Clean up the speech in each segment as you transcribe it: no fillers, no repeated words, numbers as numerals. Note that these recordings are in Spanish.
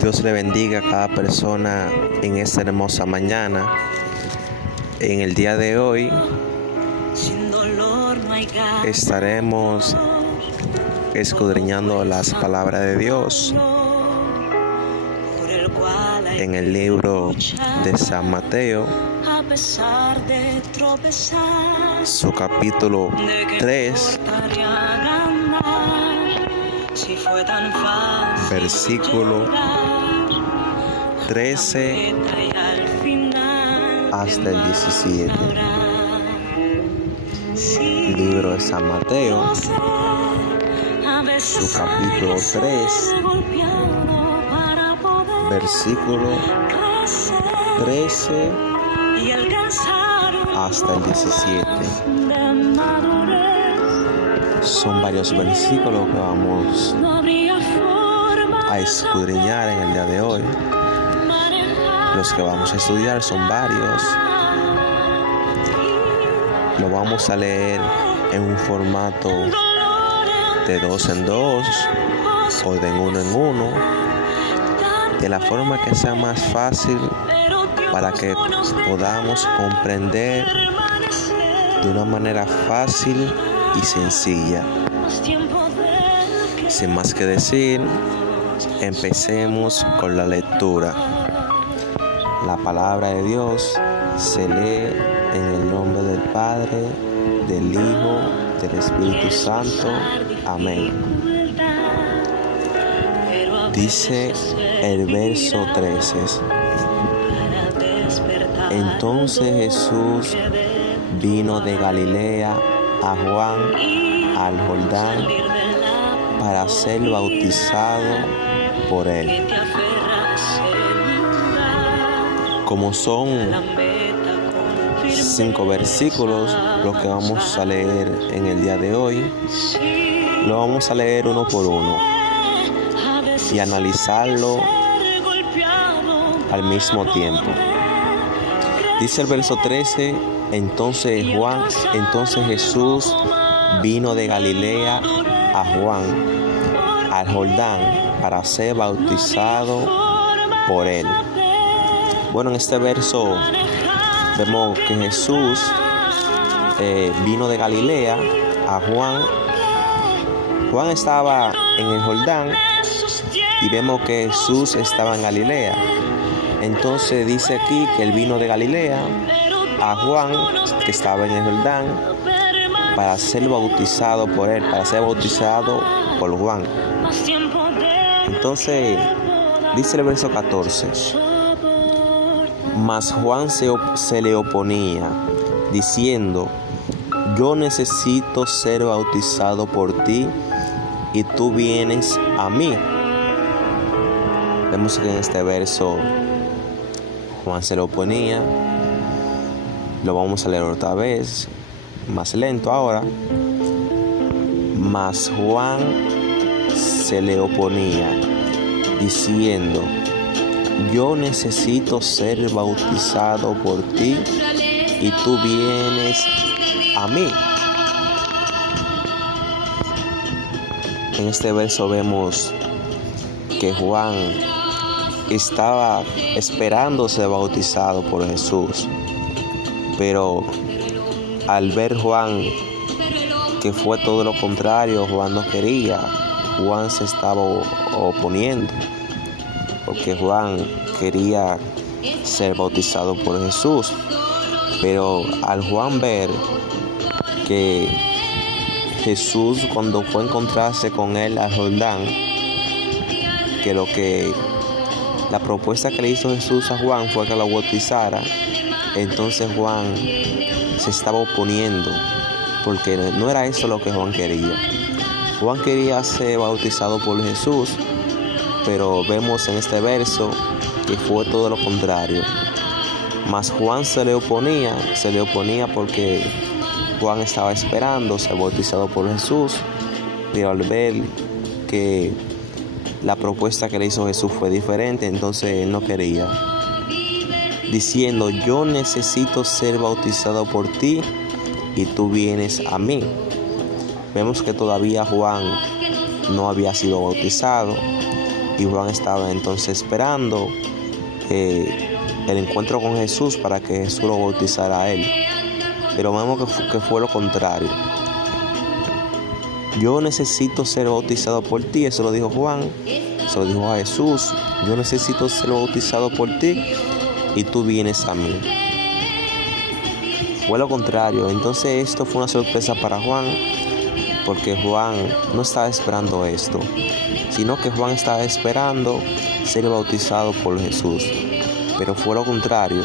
Dios le bendiga a cada persona en esta hermosa mañana. En el día de hoy estaremos escudriñando las palabras de Dios en el libro de San Mateo, su capítulo 3, versículo 13 hasta el 17. Libro de San Mateo, su capítulo 3, versículo 13 hasta el 17. Son varios versículos que vamos a escudriñar en el día de hoy. Los que vamos a estudiar son varios. Lo vamos a leer en un formato de 2 en 2 o de 1 en 1, de la forma que sea más fácil para que podamos comprender de una manera fácil y sencilla. Sin más que decir, empecemos con la lectura. La palabra de Dios se lee en el nombre del Padre, del Hijo, del Espíritu Santo. Amén. Dice el verso 13. Entonces Jesús vino de Galilea a Juan al Jordán para ser bautizado por él. Como son 5 versículos los que vamos a leer en el día de hoy, lo vamos a leer uno por uno y analizarlo al mismo tiempo. Dice el verso 13, entonces Jesús vino de Galilea a Juan al Jordán para ser bautizado por él. Bueno, en este verso vemos que Jesús vino de Galilea a Juan. Juan estaba en el Jordán y vemos que Jesús estaba en Galilea. Entonces dice aquí que él vino de Galilea a Juan, que estaba en el Jordán, para ser bautizado por él, para ser bautizado por Juan. Entonces dice el verso 14. Mas Juan se le oponía, diciendo: yo necesito ser bautizado por ti, y tú vienes a mí. Vemos que en este verso Juan se le oponía. Lo vamos a leer otra vez, más lento ahora. Mas Juan se le oponía, diciendo: yo necesito ser bautizado por ti, y tú vienes a mí. En este verso vemos que Juan estaba esperando ser bautizado por Jesús, pero al ver Juan que fue todo lo contrario, Juan no quería, Juan se estaba oponiendo, porque Juan quería ser bautizado por Jesús. Pero al Juan ver que Jesús, cuando fue a encontrarse con él al Jordán, que la propuesta que le hizo Jesús a Juan fue que lo bautizara, entonces Juan se estaba oponiendo, porque no era eso lo que Juan quería. Juan quería ser bautizado por Jesús, pero vemos en este verso que fue todo lo contrario. Mas Juan se le oponía porque Juan estaba esperando ser bautizado por Jesús, pero al ver que la propuesta que le hizo Jesús fue diferente, entonces él no quería, diciendo: yo necesito ser bautizado por ti, y tú vienes a mí. Vemos que todavía Juan no había sido bautizado, y Juan estaba entonces esperando el encuentro con Jesús para que Jesús lo bautizara a él. Pero vemos que fue lo contrario. Yo necesito ser bautizado por ti, eso lo dijo Juan, se lo dijo a Jesús. Yo necesito ser bautizado por ti y tú vienes a mí. Fue lo contrario. Entonces esto fue una sorpresa para Juan, porque Juan no estaba esperando esto, sino que Juan estaba esperando ser bautizado por Jesús. Pero fue lo contrario.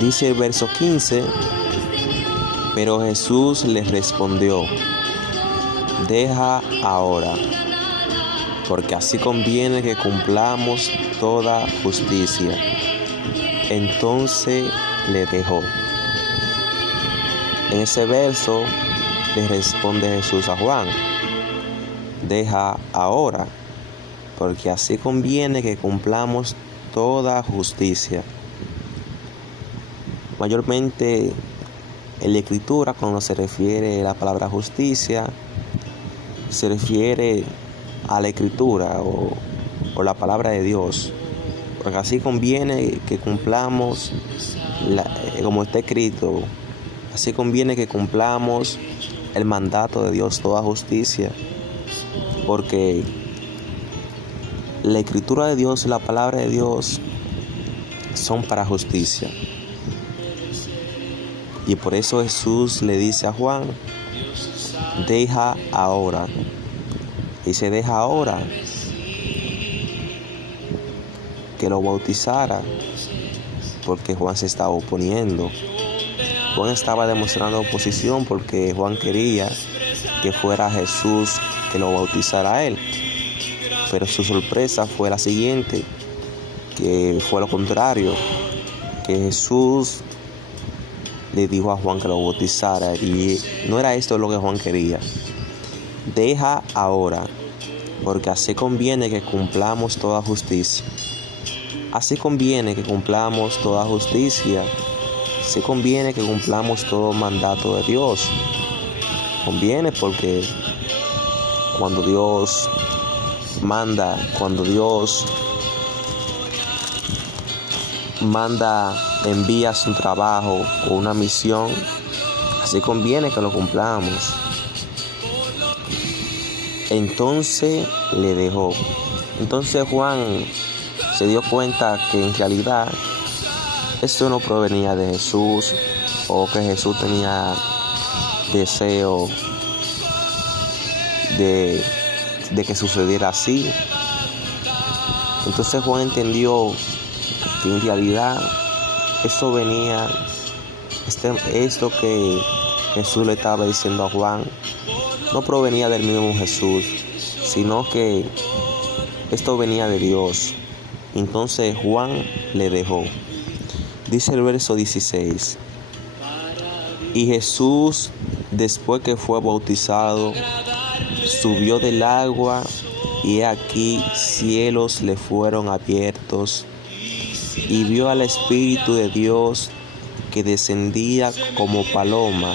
Dice el verso 15, pero Jesús les respondió: deja ahora, porque así conviene que cumplamos toda justicia. Entonces le dejó. En ese verso le responde Jesús a Juan: deja ahora, porque así conviene que cumplamos toda justicia. Mayormente en la Escritura, cuando se refiere a la palabra justicia, se refiere a la Escritura o la palabra de Dios, porque así conviene que cumplamos, como está escrito, así conviene que cumplamos el mandato de Dios, toda justicia, porque la Escritura de Dios y la palabra de Dios son para justicia. Y por eso Jesús le dice a Juan: deja ahora. Y se deja ahora que lo bautizara, porque Juan se estaba oponiendo. Juan estaba demostrando oposición porque Juan quería que fuera Jesús que lo bautizara a él. Pero su sorpresa fue la siguiente, que fue lo contrario, que Jesús le dijo a Juan que lo bautizara, y no era esto lo que Juan quería. Deja ahora, porque así conviene que cumplamos toda justicia. Así conviene que cumplamos toda justicia. Así conviene que cumplamos todo mandato de Dios. Conviene porque cuando Dios manda, envías un trabajo o una misión, así conviene que lo cumplamos. Entonces le dejó. Entonces Juan se dio cuenta que en realidad esto no provenía de Jesús, o que Jesús tenía deseo de que sucediera así. Entonces Juan entendió que en realidad esto que Jesús le estaba diciendo a Juan, no provenía del mismo Jesús, sino que esto venía de Dios. Entonces Juan le dejó. Dice el verso 16: y Jesús, después que fue bautizado, subió del agua, y aquí cielos le fueron abiertos, y vio al Espíritu de Dios que descendía como paloma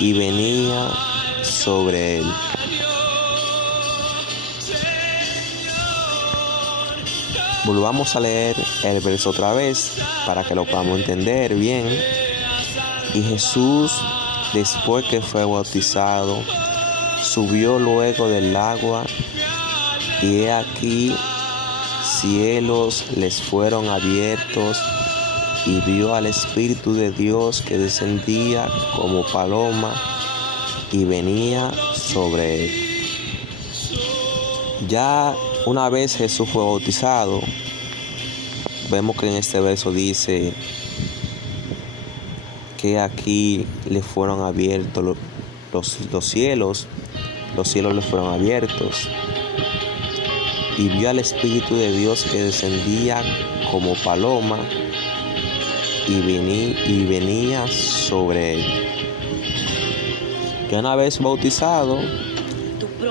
y venía sobre él. Volvamos a leer el verso otra vez para que lo podamos entender bien. Y Jesús, después que fue bautizado, subió luego del agua, y he aquí cielos les fueron abiertos, y vio al Espíritu de Dios que descendía como paloma y venía sobre él. Ya una vez Jesús fue bautizado, vemos que en este verso dice que aquí le fueron abiertos los cielos le fueron abiertos, y vio al Espíritu de Dios que descendía como paloma y venía sobre él. Ya una vez bautizado,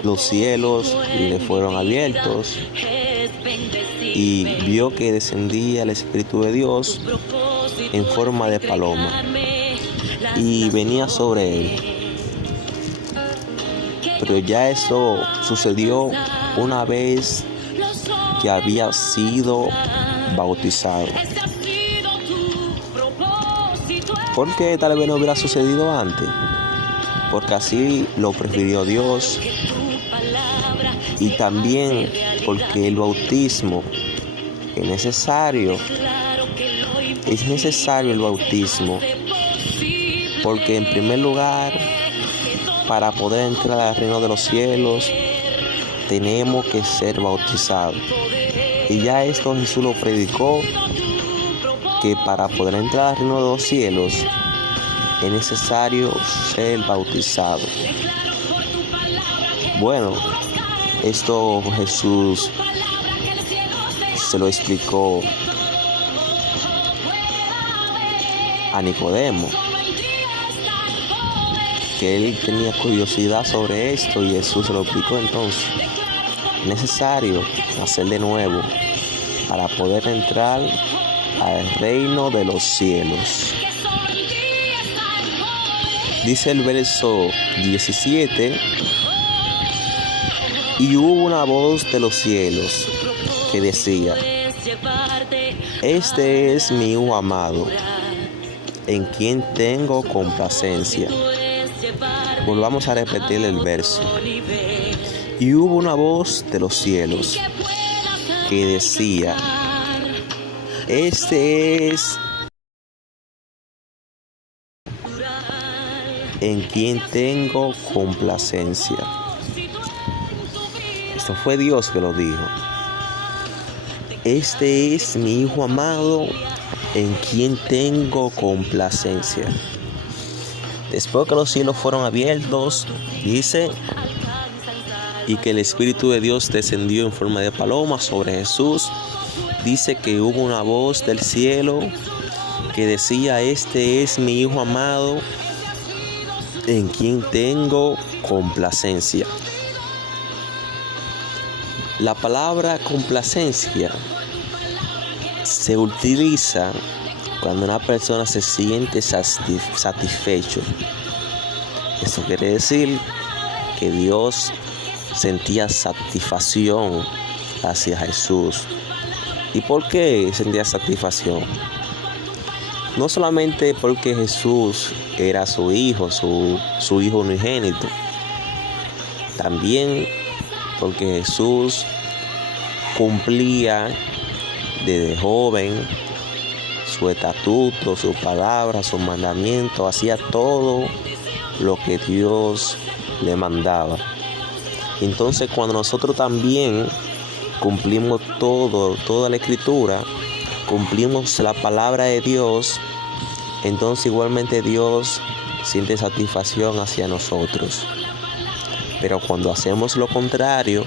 los cielos le fueron abiertos, y vio que descendía el Espíritu de Dios en forma de paloma y venía sobre él. Pero ya eso sucedió una vez que había sido bautizado. ¿Por qué tal vez no hubiera sucedido antes? Porque así lo prefirió Dios, y también porque el bautismo es necesario el bautismo, porque en primer lugar, para poder entrar al reino de los cielos, tenemos que ser bautizados. Y ya esto Jesús lo predicó, que para poder entrar al reino de los cielos es necesario ser bautizado. Bueno, esto Jesús se lo explicó a Nicodemo, que él tenía curiosidad sobre esto, y Jesús se lo explicó. Entonces, es necesario nacer de nuevo para poder entrar al reino de los cielos. Dice el verso 17: y hubo una voz de los cielos que decía: este es mi Hijo amado, en quien tengo complacencia. Volvamos a repetir el verso. Y hubo una voz de los cielos que decía: este es en quien tengo complacencia. Esto fue Dios que lo dijo. Este es mi Hijo amado, en quien tengo complacencia. Después que los cielos fueron abiertos, dice, y que el Espíritu de Dios descendió en forma de paloma sobre Jesús, dice que hubo una voz del cielo que decía: este es mi Hijo amado, en quien tengo complacencia. La palabra complacencia se utiliza cuando una persona se siente satisfecho. Esto quiere decir que Dios sentía satisfacción hacia Jesús. ¿Y por qué sentía satisfacción? No solamente porque Jesús era su hijo, su hijo unigénito. También porque Jesús cumplía desde joven su estatuto, su palabra, su mandamiento, hacía todo lo que Dios le mandaba. Entonces, cuando nosotros también cumplimos toda la Escritura, cumplimos la palabra de Dios, entonces igualmente Dios siente satisfacción hacia nosotros. Pero cuando hacemos lo contrario,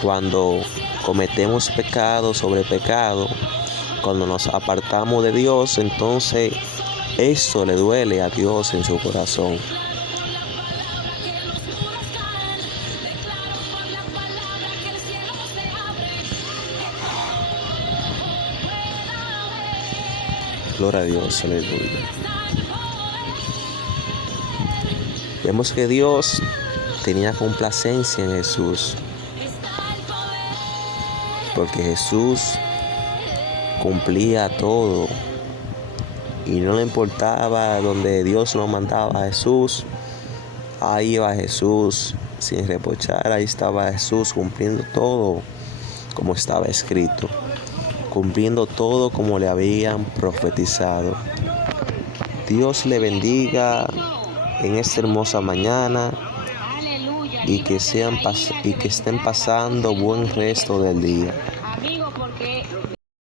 cuando cometemos pecado sobre pecado, cuando nos apartamos de Dios, entonces eso le duele a Dios en su corazón. Gloria a Dios, aleluya. Vemos que Dios tenía complacencia en Jesús, porque Jesús cumplía todo y no le importaba donde Dios lo mandaba a Jesús. Ahí iba Jesús sin reprochar, ahí estaba Jesús cumpliendo todo como estaba escrito, cumpliendo todo como le habían profetizado. Dios le bendiga en esta hermosa mañana y que estén pasando buen resto del día.